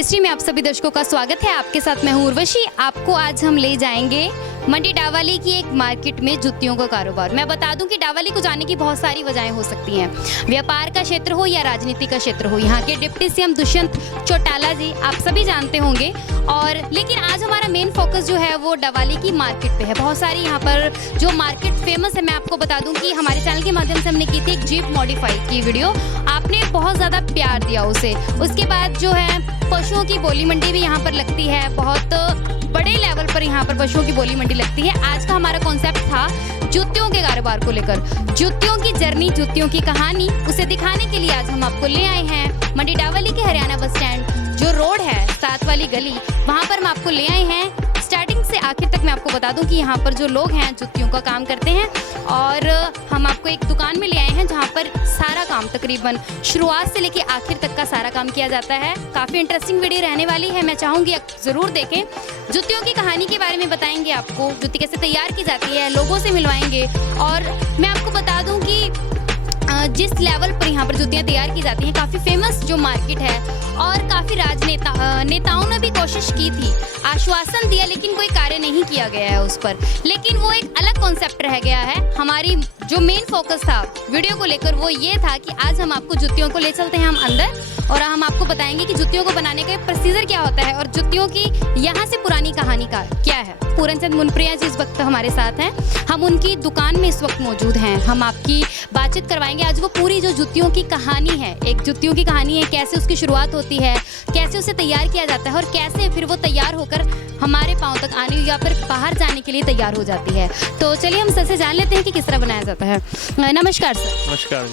केसरी में आप सभी दर्शकों का स्वागत है। आपके साथ मैं हूं उर्वशी। आपको आज हम ले जाएंगे मंडी डावाली की एक मार्केट में जूतियों का कारोबार। मैं बता दूं कि डावाली को जाने की बहुत सारी वजहें हो सकती हैं, व्यापार का क्षेत्र हो या राजनीति का क्षेत्र हो। यहाँ के डिप्टी सीएम दुष्यंत चौटाला जी आप सभी जानते होंगे, और लेकिन आज हमारा मेन फोकस जो है वो डावाली की मार्केट पे है। बहुत सारी यहाँ पर जो मार्केट फेमस है, मैं आपको बता दूं कि हमारे चैनल के माध्यम से हमने की थी एक जीप मॉडिफाई की वीडियो, आपने बहुत ज़्यादा प्यार दिया उसे। उसके बाद जो है पशुओं की बोली मंडी भी यहाँ पर लगती है, बहुत बड़े लेवल पर यहाँ पर पशुओं की बोली मंडी लगती है। आज का हमारा कॉन्सेप्ट था जूतियों के कारोबार को लेकर, जूतियों की जर्नी, जूतियों की कहानी, उसे दिखाने के लिए आज हम आपको ले आए हैं मंडी डावाली के हरियाणा बस स्टैंड जो रोड है 7 वाली गली, वहाँ पर हम आपको ले आए हैं। स्टार्टिंग से आखिर तक मैं आपको बता दूं कि यहाँ पर जो लोग हैं जूतियों का काम करते हैं, और हम आपको एक दुकान में ले आए हैं जहाँ पर सारा काम तकरीबन शुरुआत से लेकर आखिर तक का सारा काम किया जाता है। काफ़ी इंटरेस्टिंग वीडियो रहने वाली है, मैं चाहूँगी आप ज़रूर देखें। जूतियों की कहानी के बारे में बताएंगे आपको, जूती कैसे तैयार की जाती है, लोगों से मिलवाएंगे, और मैं आपको बता दूँ कि जिस लेवल पर यहाँ पर जूतियाँ तैयार की जाती हैं, काफ़ी फेमस जो मार्केट है, और काफ़ी नेताओं ने भी कोशिश की थी, आश्वासन दिया, लेकिन कोई कार्य नहीं किया गया है उस पर। लेकिन वो एक अलग कॉन्सेप्ट रह गया है। हमारी जो मेन फोकस था वीडियो को लेकर वो ये था कि आज हम आपको जूतियों को ले चलते हैं हम अंदर, और हम आपको बताएंगे कि जूतियों को बनाने का प्रोसीजर क्या होता है, और जूतियों की यहाँ से पुरानी कहानी का क्या है। पूरनचंद मुनप्रिया जी इस वक्त हमारे साथ हैं, हम उनकी दुकान में इस वक्त मौजूद हैं। हम आपकी बातचीत करवाएंगे आज वो पूरी जो जूतियों की कहानी है, एक जूतियों की कहानी है, कैसे उसकी शुरुआत होती है, कैसे उसे तैयार किया जाता है, और कैसे फिर वो तैयार होकर हमारे पाँव तक आने या फिर बाहर जाने के लिए तैयार हो जाती है। तो चलिए हम सर से जान लेते हैं कि किस तरह बनाया जाता है। नमस्कार सर। नमस्कार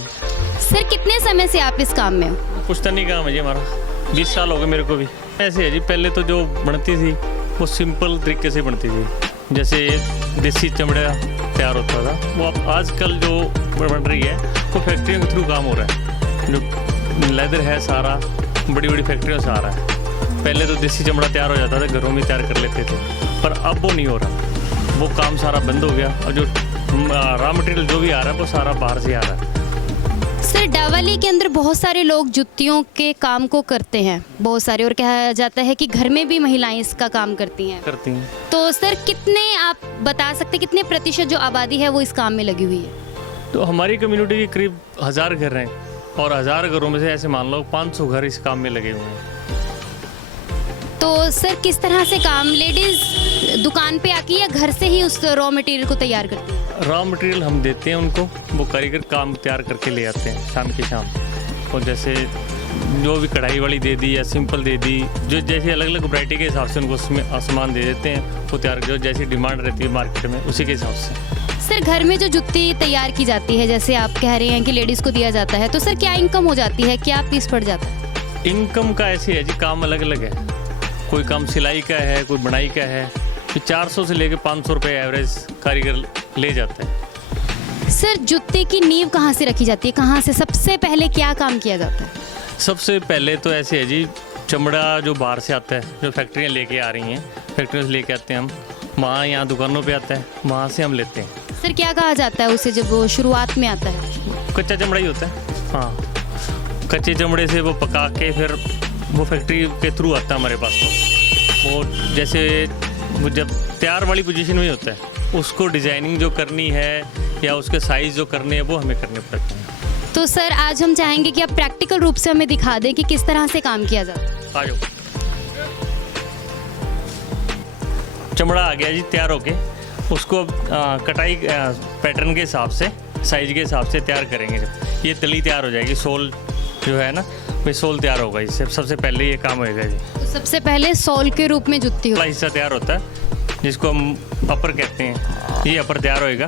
सर, कितने समय से आप इस काम में हो? पुश्तनी काम है जी हमारा, 20 साल हो गए मेरे को भी। ऐसे है जी, पहले तो जो बनती थी वो सिंपल तरीके से बनती थी, जैसे देसी चमड़ा तैयार होता था। वो अब आजकल जो बन रही है वो फैक्ट्रियों के थ्रू काम हो रहा है। जो लेदर है सारा बड़ी बड़ी फैक्ट्रियों से आ रहा है। पहले तो देसी चमड़ा तैयार हो जाता था, घरों में तैयार कर लेते थे, पर अब वो नहीं हो रहा, वो काम सारा बंद हो गया, और जो रॉ मटेरियल जो भी आ रहा है वो सारा बाहर से आ रहा है। सर, डावाली के अंदर बहुत सारे लोग जूतियों के काम को करते हैं, बहुत सारे, और कहा जाता है कि घर में भी महिलाएं इसका काम करती हैं। तो सर, कितने आप बता सकते, कितने प्रतिशत जो आबादी है वो इस काम में लगी हुई है? तो हमारी कम्युनिटी के करीब 1000 घर हैं, और 1000 घरों में से ऐसे मान लो 500 घर इस काम में लगे हुए हैं। तो सर, किस तरह से काम लेडीज दुकान पे आके या घर से ही उस रॉ मटेरियल को तैयार करती है? रॉ मटेरियल हम देते हैं उनको, वो कारीगर काम तैयार करके ले आते हैं शाम की शाम। और जैसे जो भी कढ़ाई वाली दे दी या सिंपल दे दी, जो जैसे अलग अलग वैरायटी के हिसाब से उनको उसमें सामान दे देते हैं, वो तैयार जो जैसी डिमांड रहती है मार्केट में उसी के हिसाब से। सर, घर में जो जूती तैयार की जाती है, जैसे आप कह रहे हैं कि लेडीज़ को दिया जाता है, तो सर क्या इनकम हो जाती है, क्या पीस पड़ जाता है? इनकम का ऐसे है जी, काम अलग अलग है। कोई काम सिलाई का है, कोई बुनाई का है, तो 400 से लेकर 500 रुपये एवरेज कारीगर ले जाता है। सर, जूते की नींव कहाँ से रखी जाती है, कहाँ से सबसे पहले क्या काम किया जाता है? सबसे पहले तो ऐसे है जी, चमड़ा जो बाहर से आता है, जो फैक्ट्रियाँ लेके आ रही हैं, फैक्ट्रियों से लेके आते हैं हम, वहाँ यहाँ दुकानों पे आता है, वहाँ से हम लेते हैं। सर, क्या कहा जाता है उसे जब वो शुरुआत में आता है? कच्चा चमड़ा ही होता है। हाँ, कच्चे चमड़े से वो पका के फिर वो फैक्ट्री के थ्रू आता है हमारे पास। तो वो जैसे वो जब तैयार वाली पोजीशन में होता है, उसको डिज़ाइनिंग जो करनी है या उसके साइज़ जो करने हैं वो हमें करने पड़ते हैं। तो सर, आज हम चाहेंगे कि आप प्रैक्टिकल रूप से हमें दिखा दें कि किस तरह से काम किया जाता है। आ जाओ। चमड़ा आ गया जी तैयार होके, उसको कटाई पैटर्न के हिसाब से, साइज के हिसाब से तैयार करेंगे। जब ये तली तैयार हो जाएगी, सोल जो है ना, भाई सोल तैयार होगा, इससे सबसे पहले ये काम होएगा जी। तो सबसे पहले सोल के रूप में जूती हो हिस्सा तैयार होता है, जिसको हम अपर कहते हैं। ये अपर तैयार होएगा,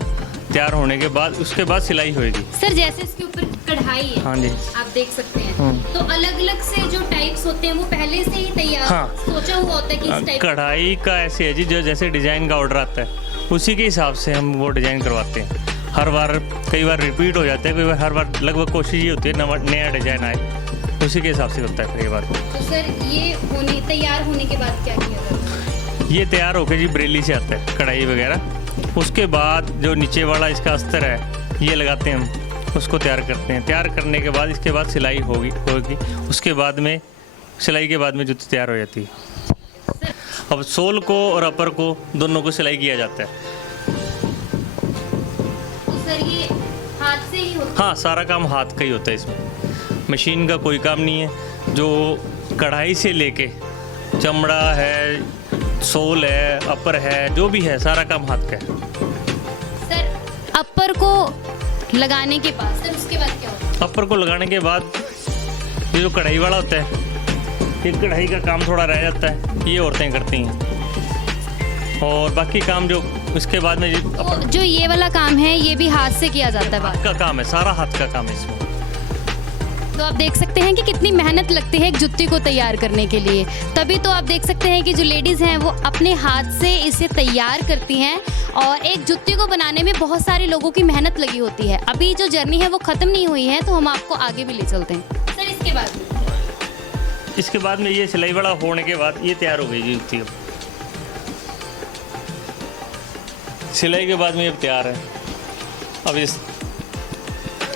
तैयार होने के बाद उसके बाद सिलाई होएगी। सर, जैसे इसके ऊपर कढ़ाई है, हाँ जी, आप देख सकते हैं, तो अलग अलग से जो टाइप्स होते हैं वो पहले से ही तैयार, हाँ, सोचा हुआ होता है कि इस टाइप। कढ़ाई का ऐसे है जी, जो जैसे डिजाइन का ऑर्डर आता है उसी के हिसाब से हम वो डिजाइन करवाते हैं। हर बार, कई बार रिपीट हो जाता है, कई बार, हर बार लगभग कोशिश ये होती है नया डिजाइन आए, उसी के हिसाब से होता है फिर ये बात। तो सर, ये तैयार होने के बाद क्या किया जाता है? ये तैयार होकर जी बरेली से आता है कढ़ाई वगैरह। उसके बाद जो नीचे वाला इसका अस्तर है ये लगाते हैं हम, उसको तैयार करते हैं। तैयार करने के बाद इसके बाद सिलाई होगी। उसके बाद में सिलाई के बाद में जूती तैयार हो जाती है। अब सोल को और अपर को दोनों को सिलाई किया जाता है। तो सर ये हाथ से ही होता हाँ, सारा काम हाथ का ही होता है, इसमें मशीन का कोई काम नहीं है। जो कढ़ाई से लेके चमड़ा है, सोल है, अपर है, जो भी है सारा काम हाथ का है। सर अपर को लगाने के बाद सर उसके बाद क्या होता है? अपर को लगाने के बाद ये जो कढ़ाई वाला होता है, ये कढ़ाई का काम थोड़ा रह जाता है, ये औरतें करती हैं। और बाकी काम जो इसके बाद में तो जो ये वाला काम है ये भी हाथ से किया जाता है हाथ का काम है, सारा हाथ का काम है इसमें। तो आप देख सकते हैं कि कितनी मेहनत लगती है एक जुत्ती को तैयार करने के लिए। तभी तो आप देख सकते हैं कि जो लेडीज़ हैं वो अपने हाथ से इसे तैयार करती हैं और एक जुत्ती को बनाने में बहुत सारे लोगों की मेहनत लगी होती है। अभी जो जर्नी है वो ख़त्म नहीं हुई है, तो हम आपको आगे भी ले चलते हैं। सर इसके बाद में ये सिलाई वाला होने के बाद ये तैयार हो गई जी जुत्ती। अब सिलाई के बाद में ये तैयार है, अब इस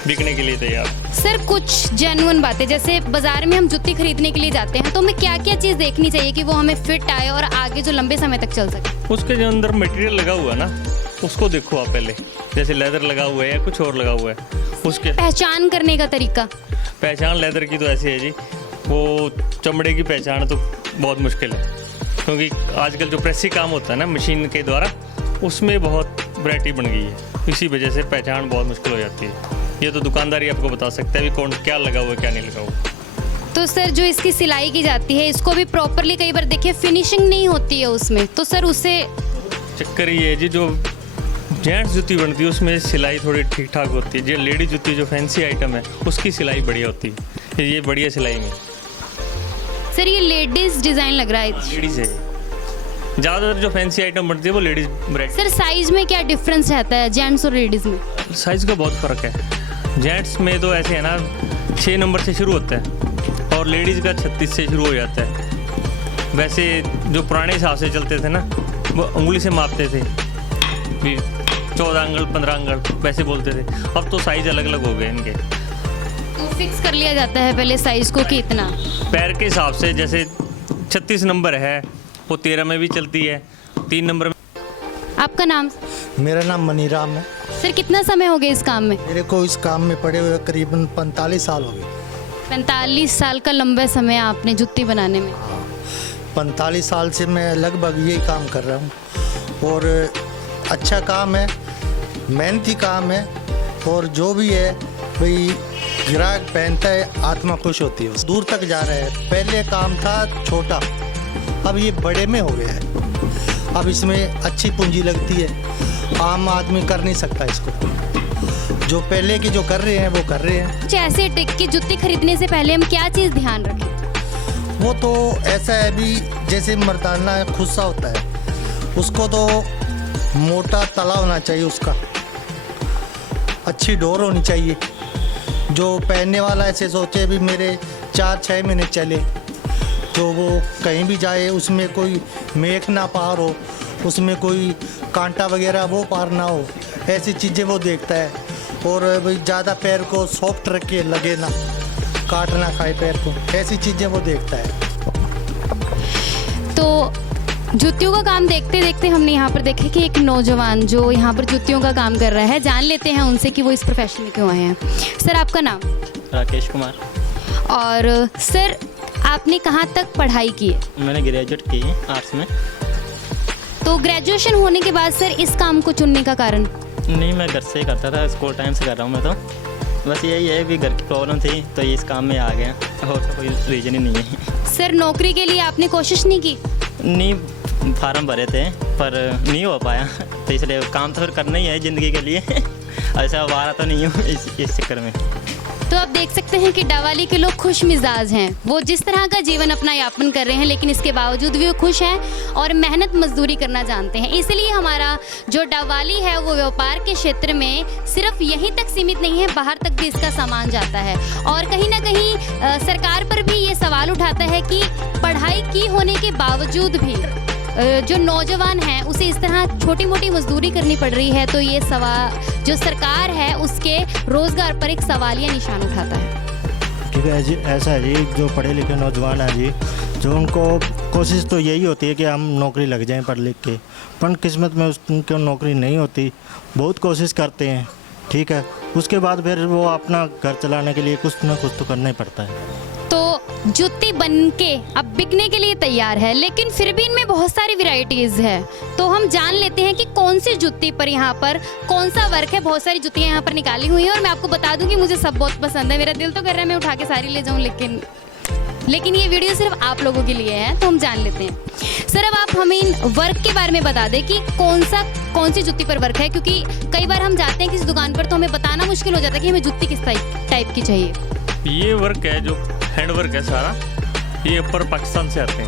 बिकने के लिए तैयार। सर कुछ जेन्युइन बातें, जैसे बाजार में हम जुत्ती खरीदने के लिए जाते हैं तो हमें क्या क्या चीज़ देखनी चाहिए कि वो हमें फिट आए और आगे जो लंबे समय तक चल सके? उसके जो अंदर मटेरियल लगा हुआ है ना, उसको देखो आप पहले, जैसे लेदर लगा हुआ है या कुछ और लगा हुआ है। उसके पहचान करने का तरीका? पहचान लेदर की तो ऐसी है जी, वो चमड़े की पहचान तो बहुत मुश्किल है, क्योंकि आजकल जो प्रेसी काम होता है ना मशीन के द्वारा, उसमें बहुत वैरायटी बन गई है, इसी वजह से पहचान बहुत मुश्किल हो जाती है। ये तो दुकानदार ही आपको बता सकता है भी कौन क्या लगा हुआ है क्या नहीं लगा हुआ। तो सर जो इसकी सिलाई की जाती है इसको भी प्रॉपरली कई बार देखिए फिनिशिंग नहीं होती है उसमें, तो सर उससे चक्कर ये है जी, जो जेंट्स जूती बनती है उसमें सिलाई थोड़ी ठीक ठाक होती है। जो लेडी जूती जो फैंसी आइटम है उसकी सिलाई बढ़िया होती है, ये बढ़िया सिलाई में। सर ये लेडीज डिज़ाइन लग रहा है। लेडीज है ज़्यादातर जो फैंसी आइटम बनती है वो लेडीज ब्रांड। सर साइज में क्या डिफरेंस रहता है जेंट्स और लेडीज़ में? साइज़ का बहुत फ़र्क है। जेंट्स में तो ऐसे है ना 6 नंबर से शुरू होता है और लेडीज़ का 36 से शुरू हो जाता है। वैसे जो पुराने हिसाब से चलते थे ना, वो उंगली से मापते थे, 14 अंगल 15 अंगल वैसे बोलते थे। अब तो साइज़ अलग अलग हो गए इनके, तो फिक्स कर लिया जाता है पहले साइज को कि इतना। पैर के हिसाब से जैसे 36 नंबर है वो 13 में भी चलती है, 3 नंबर में। आपका नाम? मेरा नाम मनीराम है। सर कितना समय हो गया इस काम में? मेरे को इस काम में पड़े हुए करीबन 45 साल हो गए। 45 साल का लंबा समय आपने जुत्ती बनाने में? 45 साल से मैं लगभग यही काम कर रहा हूँ और अच्छा काम है, मेहनती काम है, और जो भी है भाई ग्राहक पहनता है आत्मा खुश होती है। दूर तक जा रहे हैं। पहले काम था छोटा, अब ये बड़े में हो गया है। अब इसमें अच्छी पूंजी लगती है, आम आदमी कर नहीं सकता इसको। जो पहले के जो कर रहे हैं वो कर रहे हैं। कुछ ऐसे ट्रिक की जुत्ती खरीदने से पहले हम क्या चीज़ ध्यान रखें? वो तो ऐसा है भी, जैसे मर्दाना खुस्सा होता है उसको तो मोटा तला होना चाहिए, उसका अच्छी डोर होनी चाहिए। जो पहनने वाला ऐसे सोचे भी मेरे 4-6 महीने चले, तो वो कहीं भी जाए उसमें कोई मेख ना पार हो, उसमें कोई कांटा वगैरह वो पार ना हो, ऐसी चीज़ें वो देखता है। और भाई ज़्यादा पैर को सॉफ्ट रखे, लगे ना, काट ना खाए पैर को, ऐसी चीज़ें वो देखता है। तो जूतियों का काम देखते देखते हमने यहाँ पर देखा कि एक नौजवान जो यहाँ पर जूतियों का काम कर रहा है, जान लेते हैं उनसे कि वो इस प्रोफेशन में क्यों आए हैं। सर आपका नाम? राकेश कुमार। और सर आपने कहाँ तक पढ़ाई की है? मैंने ग्रेजुएट की है आर्ट्स में। तो ग्रेजुएशन होने के बाद सर इस काम को चुनने का कारण? नहीं, मैं घर से ही करता था, स्कूल टाइम से कर रहा हूँ मैं तो। बस यही है भी घर की प्रॉब्लम थी तो इस काम में आ गया, और तो कोई रीज़न ही नहीं है। सर नौकरी के लिए आपने कोशिश नहीं की? नहीं, फार्म भरे थे पर नहीं हो पाया, तो इसलिए काम तो फिर करना ही है ज़िंदगी के लिए। ऐसा आवारा तो नहीं हूँ इस चक्कर में। तो आप देख सकते हैं कि डावाली के लोग खुश मिजाज हैं। वो जिस तरह का जीवन अपना यापन कर रहे हैं लेकिन इसके बावजूद भी वो खुश हैं और मेहनत मजदूरी करना जानते हैं। इसलिए हमारा जो डावाली है वो व्यापार के क्षेत्र में सिर्फ यहीं तक सीमित नहीं है, बाहर तक भी इसका सामान जाता है। और कहीं ना कहीं सरकार पर भी ये सवाल उठाता है कि पढ़ाई की होने के बावजूद भी जो नौजवान हैं उसे इस तरह छोटी मोटी मजदूरी करनी पड़ रही है, तो ये सवाल जो सरकार है उसके रोज़गार पर एक सवालिया निशान उठाता है। ठीक है जी, ऐसा है जी, जो पढ़े लिखे नौजवान हैं जी, जो उनको कोशिश तो यही होती है कि हम नौकरी लग जाएं पढ़ लिख के, पर किस्मत में उनको नौकरी नहीं होती। बहुत कोशिश करते हैं, ठीक है, उसके बाद फिर वो अपना घर चलाने के लिए कुछ ना कुछ तो करना ही पड़ता है। तो जूती बन के अब बिकने के लिए तैयार है, लेकिन फिर भी इनमें बहुत सारी वैरायटीज़ है। तो हम जान लेते हैं कि कौन सी जूती पर यहाँ पर कौन सा वर्क है। बहुत सारी जुतियाँ यहाँ पर निकाली हुई हैं और मैं आपको बता दूं कि मुझे सब बहुत पसंद है। मेरा दिल तो कर रहा है मैं उठा के सारी ले जाऊँ, लेकिन ये वीडियो सिर्फ आप लोगों के लिए है, तो हम जान लेते हैं। सर, अब आप हमें इन वर्क के बारे में बता दें कि कौन सी जुत्ती पर वर्क है, क्योंकि कई बार हम जाते हैं किसी दुकान पर तो हमें बताना मुश्किल हो जाता है कि हमें जुत्ती किस टाइप की चाहिए। ये वर्क है जो हैंड वर्क है सारा, ये ऊपर पाकिस्तान से आते हैं।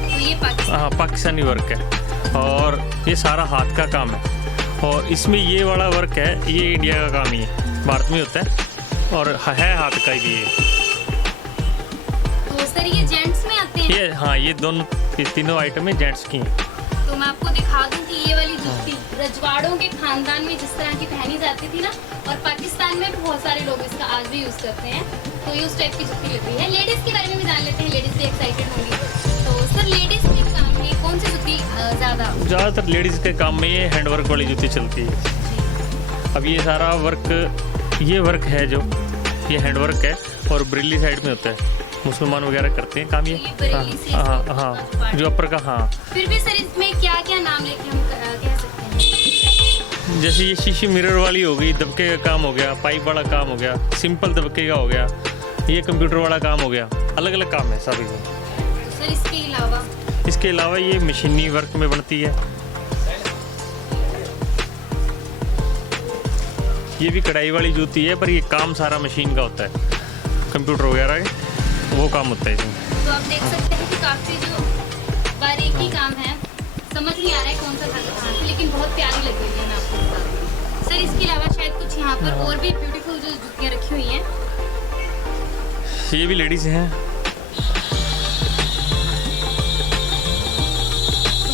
तो ये हाँ, पाकिस्तानी वर्क है और ये सारा हाथ का काम है। और इसमें ये वाला वर्क है, ये इंडिया का काम ही है, भारत में होता है और है हाथ का ही ये। तो सर ये जेंट्स में आते हैं? ये हाँ, ये तीनों आइटम है जेंट्स की हैं। तो मैं आपको दिखा दूं कि ये वाली जुत्ती रजवाड़ों के खानदान में जिस तरह की पहनी जाती थी ना, और पाकिस्तान में भी बहुत सारे लोग इसका आज भी यूज़ करते हैं, तो ये उस टाइप की जुत्ती लग रही है। लेडीज़ के बारे में भी जान लेते हैं, लेडीज़ भी एक्साइटेड होंगी। तो सर लेडीज़ के काम में कौन सी जुत्ती ज़्यादातर लेडीज़ के काम में ये हैंड वर्क वाली जुत्ती चलती है। अब ये सारा वर्क, ये वर्क है जो ये हैंड वर्क है और बरेली साइड में होता है, मुसलमान वगैरह करते हैं काम ये। हाँ, जो अपर का। हाँ, फिर भी सर इसमें क्या क्या नाम लेके हम कह सकते हैं? जैसे ये शीशी मिरर वाली हो गई, दबके का काम हो गया, पाइप वाला काम हो गया, सिंपल दबके का हो गया, ये कंप्यूटर वाला काम हो गया, अलग अलग काम है सभी को। सर इसके अलावा ये मशीनी वर्क में बनती है। ये भी कढ़ाई वाली जूती है, पर ये काम सारा मशीन का होता है, कंप्यूटर वगैरह वो काम होता है इसमें। तो आप देख सकते हैं कि काफ़ी जो बारीकी काम है, समझ नहीं आ रहा है कौन सा धागा कहाँ से, लेकिन बहुत प्यारी लग रही है। मैं आपको बता दूं सर, इसके अलावा शायद कुछ यहाँ पर और भी ब्यूटीफुल जो जुतियाँ रखी हुई हैं। ये भी लेडीज हैं। तो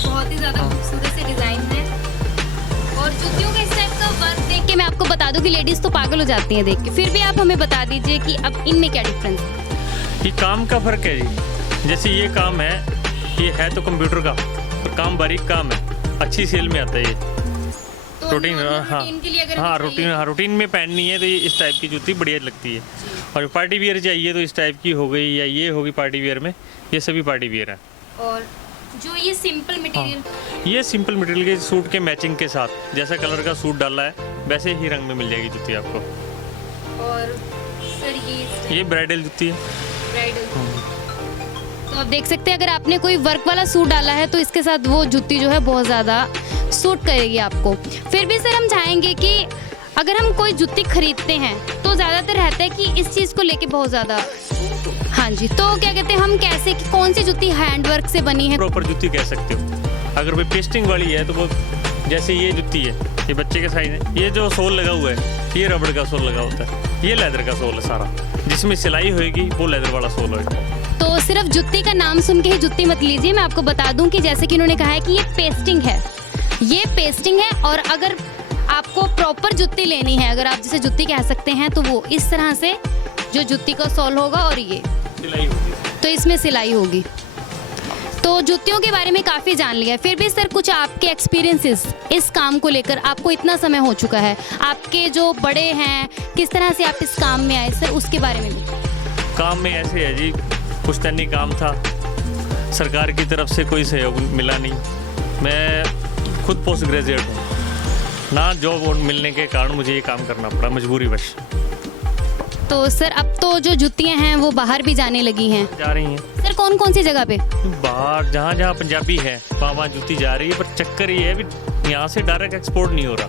बहुत ही ज़्यादा खूबसूरत से डिज़ाइन है, और जुतियों का इस टाइप का वर्क देख के मैं आपको बता दूं कि लेडीज़ तो पागल हो जाती हैं देख के। फिर भी आप हमें बता दीजिए कि अब इनमें क्या डिफरेंस है। ये काम का फ़र्क है जी। जैसे ये काम है, ये है तो कंप्यूटर का, तो काम बारीक काम है, अच्छी सेल में आता है ये। तो रूटीन, हाँ के लिए अगर हाँ, रूटीन में पहननी है तो ये इस टाइप की जूती बढ़िया लगती है। और पार्टी वियर चाहिए तो इस टाइप की हो गई, या ये होगी पार्टी वियर में, ये सभी पार्टी वियर है। और जो ये सिंपल मटेरियल, ये सिंपल मटेरियल के सूट के मैचिंग के साथ, जैसा कलर का सूट डाला है वैसे ही रंग में मिल जाएगी जूती आपको। और सर ये ब्राइडल जूती है। तो आप देख सकते हैं अगर आपने कोई वर्क वाला सूट डाला है तो इसके साथ वो जूती जो है बहुत ज़्यादा सूट करेगी आपको। फिर भी सर हम चाहेंगे कि अगर हम कोई जूती खरीदते हैं तो ज़्यादातर रहता है कि इस चीज़ को लेके बहुत ज़्यादा, हाँ जी, तो क्या कहते हैं हम कैसे कि कौन सी जूती हैंड वर्क से बनी है? प्रॉपर जूती कह सकते हो। अगर वो पेस्टिंग वाली है तो वो, जैसे ये जूती है, ये बच्चे के साइज है, ये जो सोल लगा हुआ है ये रबड़ का सोल लगा होता है, ये लेदर का सोल है सारा, जिसमें सिलाई होएगी वो लेदर वाला सोल होएगा। तो सिर्फ जुत्ती का नाम सुन के ही जुत्ती मत लीजिए। मैं आपको बता दूं कि जैसे कि उन्होंने कहा है कि ये पेस्टिंग है, ये पेस्टिंग है, और अगर आपको प्रॉपर जुत्ती लेनी है, अगर आप जिसे जुत्ती कह सकते हैं, तो वो इस तरह से जो जुत्ती का सोल होगा और ये सिलाई होगी, तो इसमें सिलाई होगी। तो जुतियों के बारे में काफ़ी जान लिया। फिर भी सर कुछ आपके एक्सपीरियंसेस इस काम को लेकर, आपको इतना समय हो चुका है, आपके जो बड़े हैं किस तरह से आप इस काम में आए सर, उसके बारे में भी। काम में ऐसे है जी, पुश्तैनी काम था, सरकार की तरफ से कोई सहयोग मिला नहीं। मैं खुद पोस्ट ग्रेजुएट हूँ ना, जॉब मिलने के कारण मुझे ये काम करना पड़ा मजबूरीवश। तो सर अब तो जो जुतियाँ हैं वो बाहर भी जाने लगी हैं, जा रही हैं सर कौन कौन सी जगह पे? बाहर जहाँ जहाँ पंजाबी है वहाँ जूती जा रही है, पर चक्कर ये है भी यहाँ से डायरेक्ट एक्सपोर्ट नहीं हो रहा।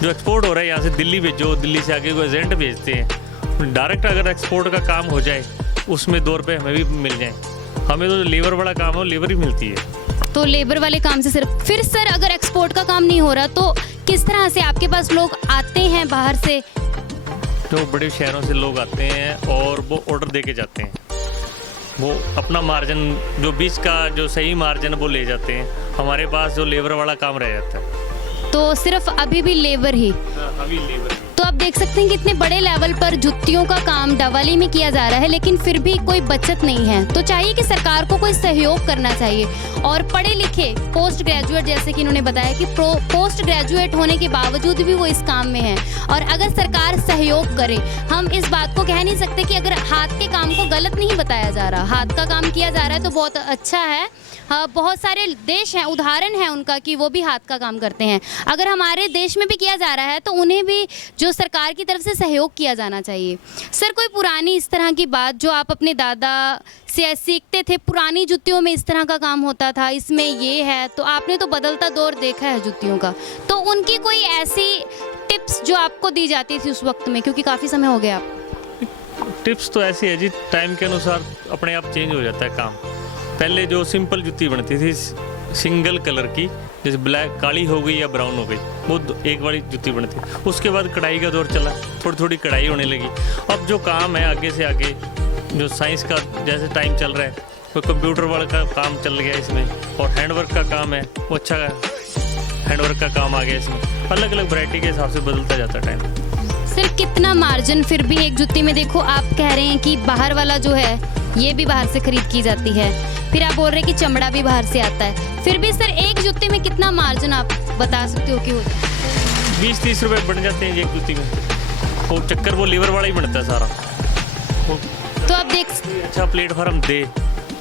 जो एक्सपोर्ट हो रहा है यहाँ से दिल्ली भेजो, दिल्ली से आगे कोई एजेंट भेजते हैं। डायरेक्ट अगर एक्सपोर्ट का काम हो जाए उसमें 2 रुपये हमें भी मिल जाए, हमें तो लेबर वाला काम है, लेबर ही मिलती है। तो लेबर वाले काम से सिर्फ, फिर सर अगर एक्सपोर्ट का काम नहीं हो रहा तो किस तरह से आपके पास लोग आते हैं बाहर से? जो बड़े शहरों से लोग आते हैं और वो ऑर्डर दे के जाते हैं, वो अपना मार्जिन जो बीच का जो सही मार्जिन वो ले जाते हैं, हमारे पास जो लेबर वाला काम रह जाता है। तो सिर्फ अभी भी लेबर ही? अभी लेबर। तो आप देख सकते हैं कि इतने बड़े लेवल पर जुतियों का काम डावाली में किया जा रहा है, लेकिन फिर भी कोई बचत नहीं है। तो चाहिए कि सरकार को कोई सहयोग करना चाहिए और पढ़े लिखे पोस्ट ग्रेजुएट, जैसे कि इन्होंने बताया कि पोस्ट ग्रेजुएट होने के बावजूद भी वो इस काम में है, और अगर सरकार सहयोग करे, हम इस बात को कह नहीं सकते कि अगर हाथ के काम को गलत नहीं बताया जा रहा, हाथ का काम किया जा रहा है तो बहुत अच्छा है। बहुत सारे देश हैं, उदाहरण है उनका कि वो भी हाथ का काम करते हैं। अगर हमारे देश में भी किया जा रहा है तो उन्हें भी जो सरकार की तरफ से सहयोग किया जाना चाहिए। सर, कोई पुरानी इस तरह की बात जो आप अपने दादा से सीखते थे, पुरानी जुतियों में इस तरह का काम होता था, इसमें ये है, तो आपने तो बदलता दौर देखा है जुतियों का, तो उनकी कोई ऐसी टिप्स जो आपको दी जाती थी उस वक्त में, क्योंकि काफ़ी समय हो गया आप? टिप्स तो ऐसी है जी, टाइम के अनुसार अपने आप चेंज हो जाता है काम। पहले जो सिंपल जुत्ती बनती थी सिंगल कलर की, जैसे ब्लैक, काली हो गई या ब्राउन हो गई, वो एक वाली जुत्ती बनती। उसके बाद कढ़ाई का दौर चला, थोड़ी थोड़ी कढ़ाई होने लगी। अब जो काम है आगे से आगे, जो साइंस का जैसे टाइम चल रहा है, तो कंप्यूटर वाला का काम चल गया इसमें, और हैंडवर्क का काम है वो अच्छा हैंडवर्क का काम आ गया इसमें। अलग अलग वैरायटी के हिसाब से बदलता जाता है टाइम। सिर्फ कितना मार्जिन फिर भी एक जुत्ती में? देखो, आप कह रहे हैं कि बाहर वाला जो है ये भी बाहर से खरीद की जाती है, फिर आप बोल रहे हैं कि चमड़ा भी बाहर से आता है, फिर भी सर एक जुत्ती में कितना मार्जिन आप बता सकते हो कि 20-30 रुपए बन जाते हैं एक जुत्ती में। वो चक्कर वो लीवर वाला ही बनता है सारा। तो आप देख अच्छा प्लेटफॉर्म दे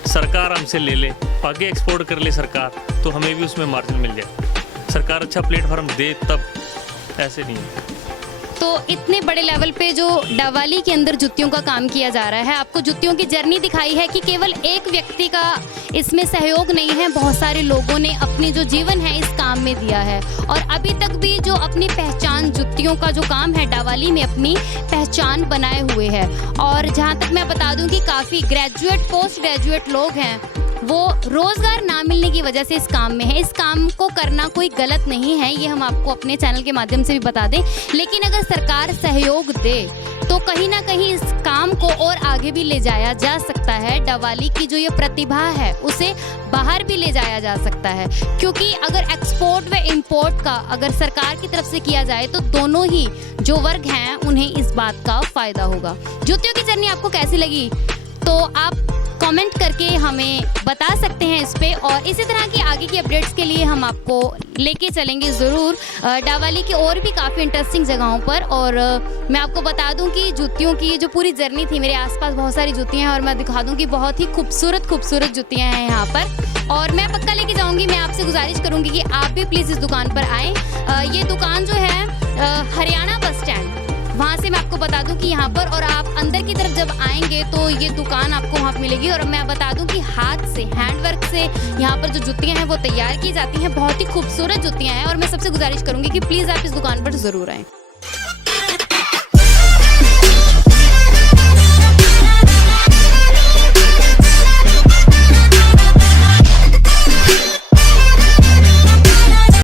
सरकार, हमसे ले ले, आगे एक्सपोर्ट कर ले सरकार, तो हमें भी उसमें मार्जिन मिल जाए। सरकार अच्छा प्लेटफॉर्म दे तब, ऐसे नहीं है। तो इतने बड़े लेवल पे जो डावाली के अंदर जुतियों का काम किया जा रहा है, आपको जुतियों की जर्नी दिखाई है कि केवल एक व्यक्ति का इसमें सहयोग नहीं है, बहुत सारे लोगों ने अपनी जो जीवन है इस काम में दिया है, और अभी तक भी जो अपनी पहचान, जुतियों का जो काम है डावाली में अपनी पहचान बनाए हुए है। और जहाँ तक मैं बता दूँ कि काफ़ी ग्रेजुएट, पोस्ट ग्रेजुएट लोग हैं, वो रोज़गार ना मिलने की वजह से इस काम में है। इस काम को करना कोई गलत नहीं है, ये हम आपको अपने चैनल के माध्यम से भी बता दें, लेकिन अगर सरकार सहयोग दे तो कहीं ना कहीं इस काम को और आगे भी ले जाया जा सकता है। डावाली की जो ये प्रतिभा है उसे बाहर भी ले जाया जा सकता है, क्योंकि अगर एक्सपोर्ट व इम्पोर्ट का अगर सरकार की तरफ से किया जाए तो दोनों ही जो वर्ग हैं उन्हें इस बात का फ़ायदा होगा। जुतियों की जर्नी आपको कैसी लगी तो आप कमेंट करके हमें बता सकते हैं इस पे, और इसी तरह की आगे की अपडेट्स के लिए हम आपको लेके चलेंगे ज़रूर डावाली की और भी काफ़ी इंटरेस्टिंग जगहों पर। और मैं आपको बता दूं कि जूतियों की जो पूरी जर्नी थी, मेरे आसपास बहुत सारी जूतियां हैं और मैं दिखा दूं कि बहुत ही खूबसूरत जूतियां हैं यहाँ पर, और मैं पक्का लेके जाऊँगी। मैं आपसे गुजारिश करूँगी कि आप भी प्लीज़ इस दुकान पर आएँ। ये दुकान जो है हरियाणा बस स्टैंड, वहाँ से मैं आपको बता दूं कि यहाँ पर, और आप अंदर की तरफ जब आएंगे तो ये दुकान आपको वहाँ मिलेगी। और मैं बता दूं कि हाथ से, हैंडवर्क से यहाँ पर जो जुतियाँ हैं वो तैयार की जाती हैं, बहुत ही खूबसूरत जुतियाँ हैं, और मैं सबसे गुजारिश करूँगी कि प्लीज़ आप इस दुकान पर ज़रूर आएँ।